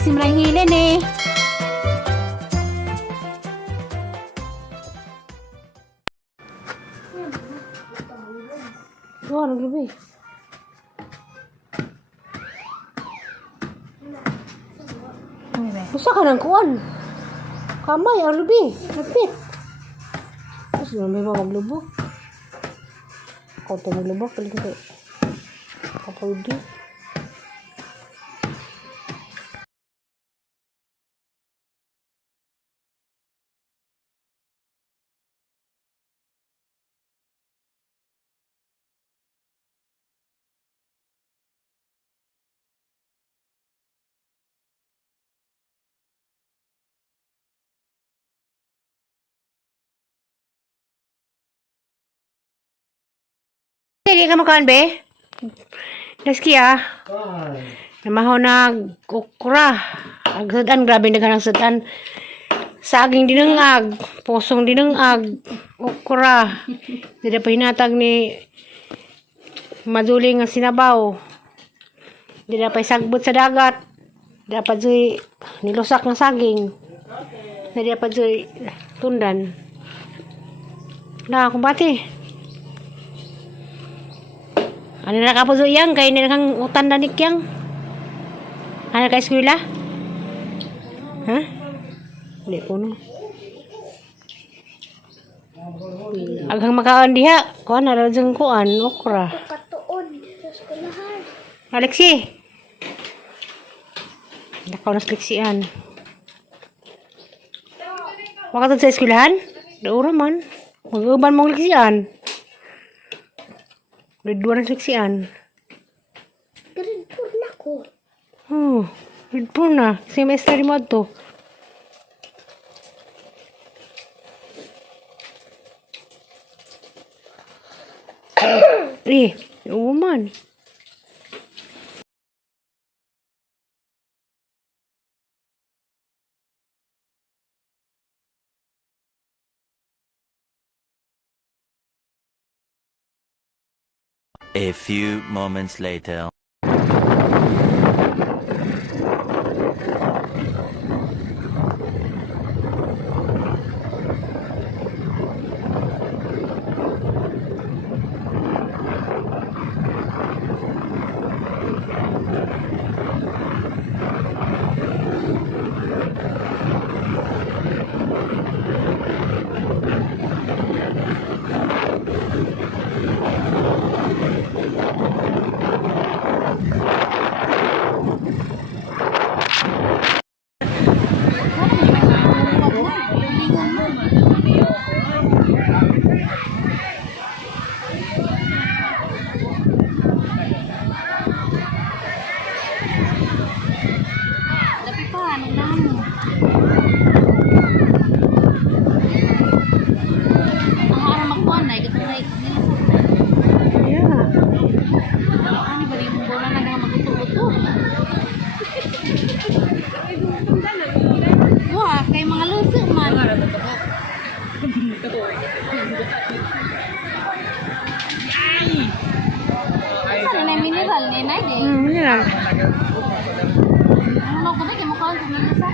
Simrang hilin eh. Oh, naglubi. Busa ka ng kuwan. Kamay, ang lubi. Nagpit. Tapos may mga maglubok. Ako ito maglubok. Paling ito. Kapag hindi ka makaon, be? Daski, ah. Namahaw na okra. Agsudan, grabe naghanang sudan. Saging dinungag. Posong dinungag. Okra. Hindi pa hinatag ni maduling nga sinabaw. Hindi pa isagbot sa dagat. Hindi pa nilusak ng saging. Hindi pa tundan. Na, kumbati. Ano na ka po yang kay nilang utan na nikyang? Ano ka eskwela? Ha? Hindi po no. Agang makaon diha. Kuan na rajang kuan okra. Katuon sa eskwelahan. Alexi. Nakaw na sleksian. Wakatod sa eskwelahan? Daura man. Mag-uban mong leksian. Grade 2 na seksian. Grade 4 na ko. Oh, grade 4 na. Semester mo to. Woman. A few moments later. Wah, kayak mga lusuk man. Sana na mineral ni na de. Mineral. Ano ko ba kay mo kaon sa isa?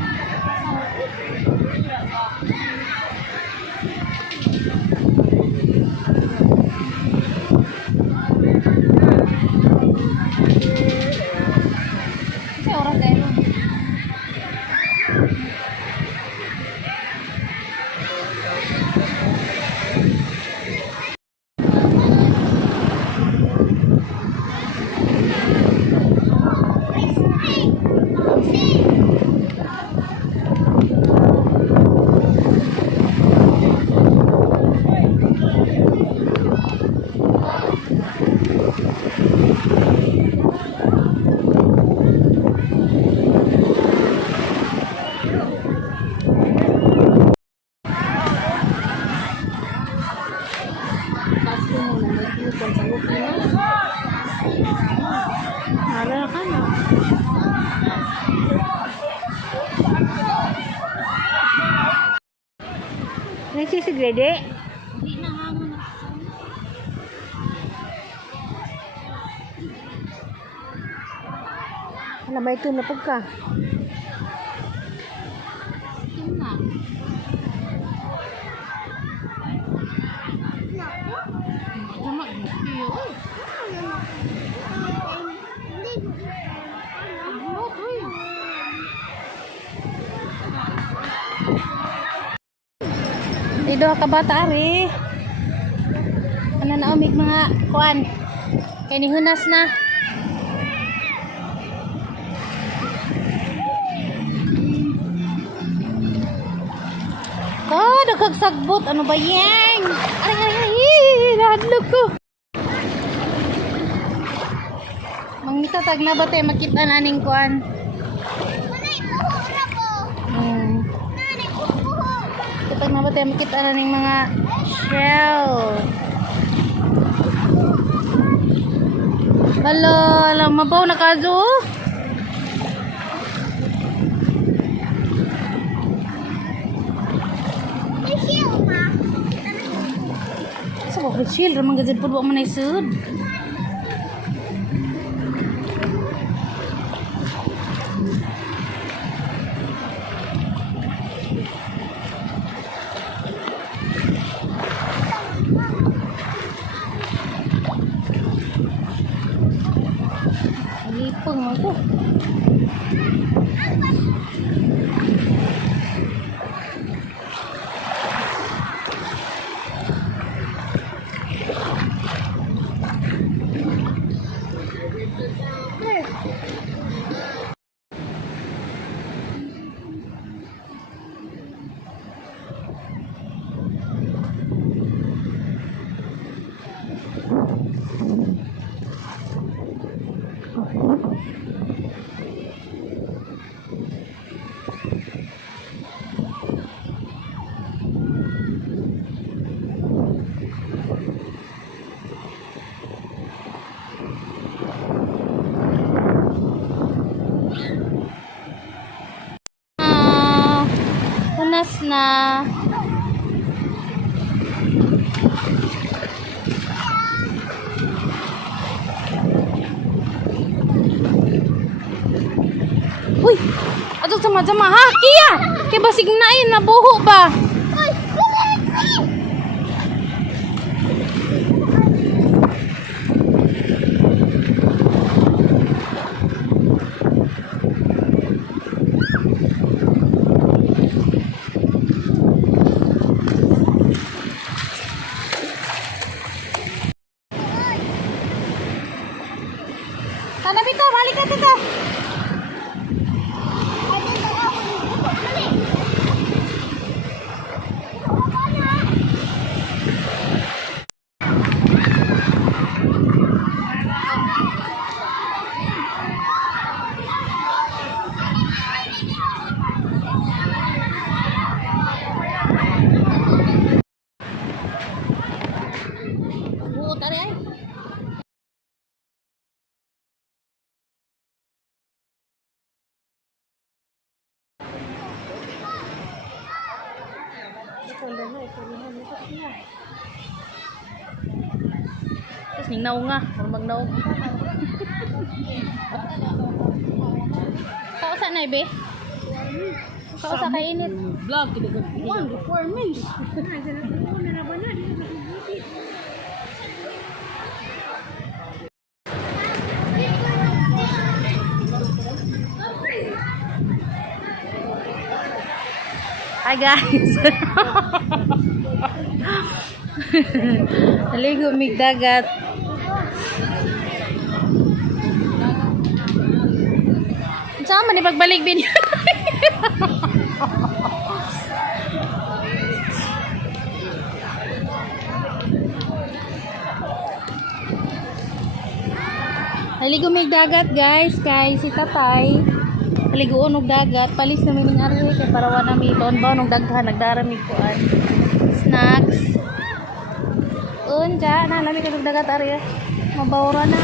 Kasi oras dahil. Nala ka na. Nagsisigrede? Hindi na hamon na. Alam ba ito na pagka? Ido ka bata ari. Ano na umig mga kuan. Kay ni hunas na. Nagkagsagbot. Ano ba yan? Ay, nahadlok ko. Mangmitatag na ba tayo makita na ning kuan? Kitag na ba tayo makita na ning mga shell? Hala, mabaw na kaso. Sa ko shield ramang gazid pud wa man ay sud. Lipeng ako. Panas na. Uy! Adto sama-sama ha? Iya! Kay basig na yun, nabuho ba? Sana Bito, balik ka dito. Buo tari ay. Terus ning naong nga, magnaong. Kausa na be? Kausa kay init. Vlog kita kan. One requirements. Hi guys. Naligo mig dagat. Sama ni pagbalik bin. Naligo mig dagat guys, kay si tatay paliguon og dagat, palis na may ari kay para wa na mi baon-baon og daghan nagdaramig kuan. Snacks. Unja na lami kay dagat ari. Mabawra na.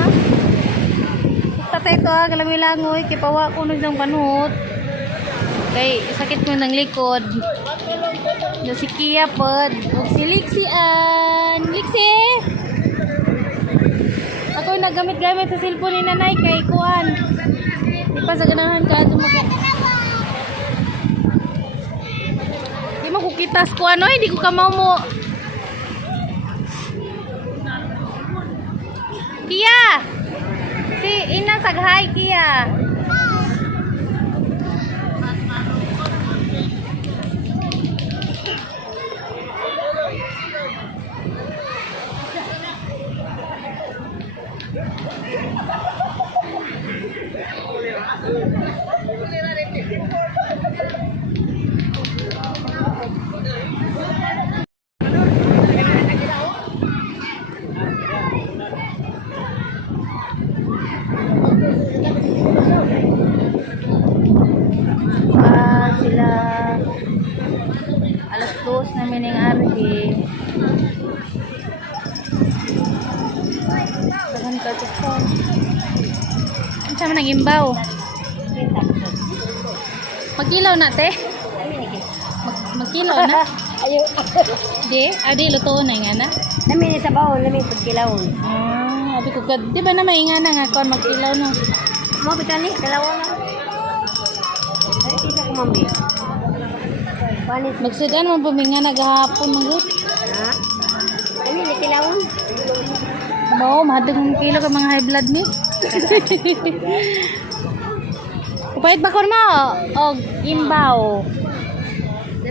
Tatay to kalami langoy kay pawa ko ng panhot. Kay sakit mo ng likod. Do si Kia pod, ug si Lixian. Lixi. Ako nagamit-gamit sa cellphone ni nanay kay kuan. Di pa sa ganahan ka ito di mo kukitas ko ano, hindi ko kamaw mo. Kia! Si Inas saghay kiya. Sila alas 2 na mining arhi. Dagan ka to po. Ang sama ng imbaw. Magkilaw na te. Magkilaw na. Ayo. Di, adi luto na nga na. Nami sa bawon, nami pagkilawon. Abi ko kad, di ba na mainga na nga kon magkilaw no. Mo bitani, dalawa na. Ay, isa ko mami. Panis. Magsudan mo buminga naghapon mangut. Ha? Nami ni kilawon. Mo, mahadog ng kilo ka mga high blood ni. Upayat ba kon mo og imbaw.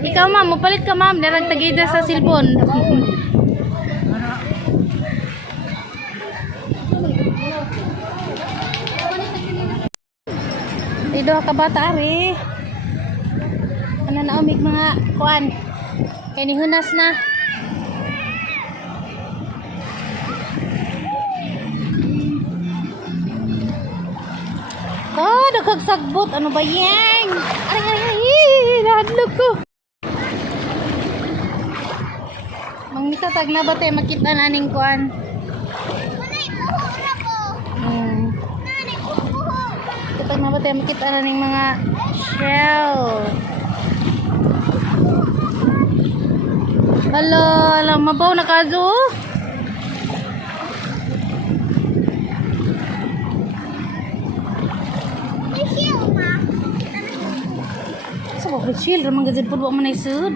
Ikaw ma'am, mupalit ka ma'am, darag tagida sa silbon. Ido ka bata ari. Ano na umig mga kuan. Kay ni hunas na. Nagkagsagbot. Ano ba yan? Ay, nahadlok ko. Mangmitatag na ba tayo makita na ning kuan? Kitag na ba tayo makita na ning mga shell? Hala, mabaw na kazo. Sa mga shell, ramang gazid po ba man ay sud?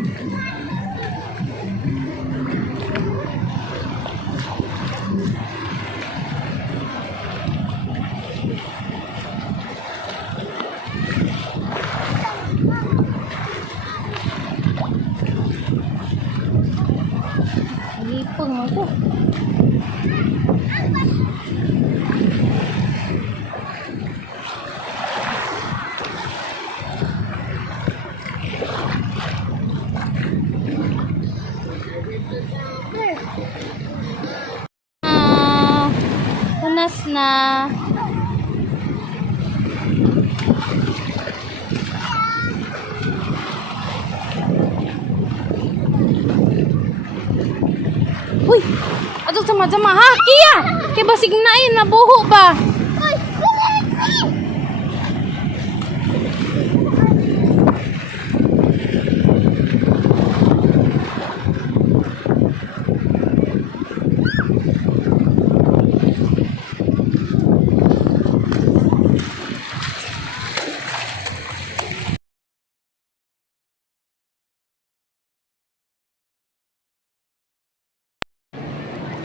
Lipong ako. Tunas na. Uy! Ato sama-sama ha? Kiya! Kaya basig na nabuho ba?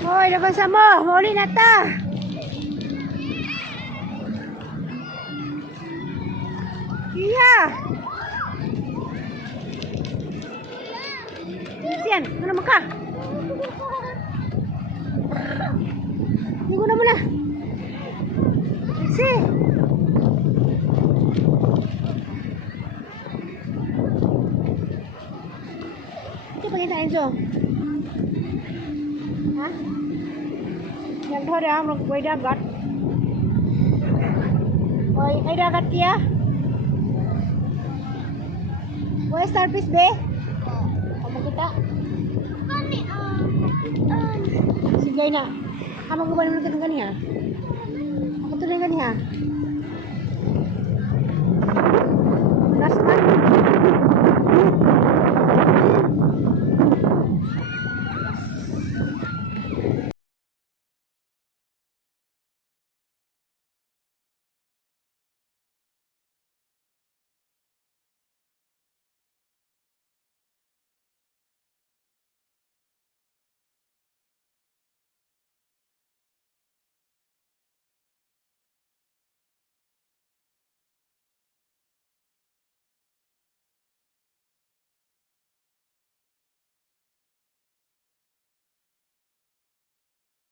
Hoy, dapat sama. Mauli na ta. Iya. Sian, mana maka? Minggu na muna. Si. Ito pakita Enzo. Ha? Yang thôi ra mà quay ra gật. Ôi, ai ra gật kia? Ôi, starfish be? Apa kita? Sige na. Ama ko ba naman ito ng ganiha? Ako ito ng ganiha? Last man?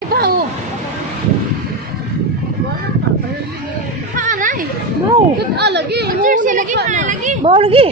Bao. Haan ay. Mau. Lagi. Lagi. Bawa lagi.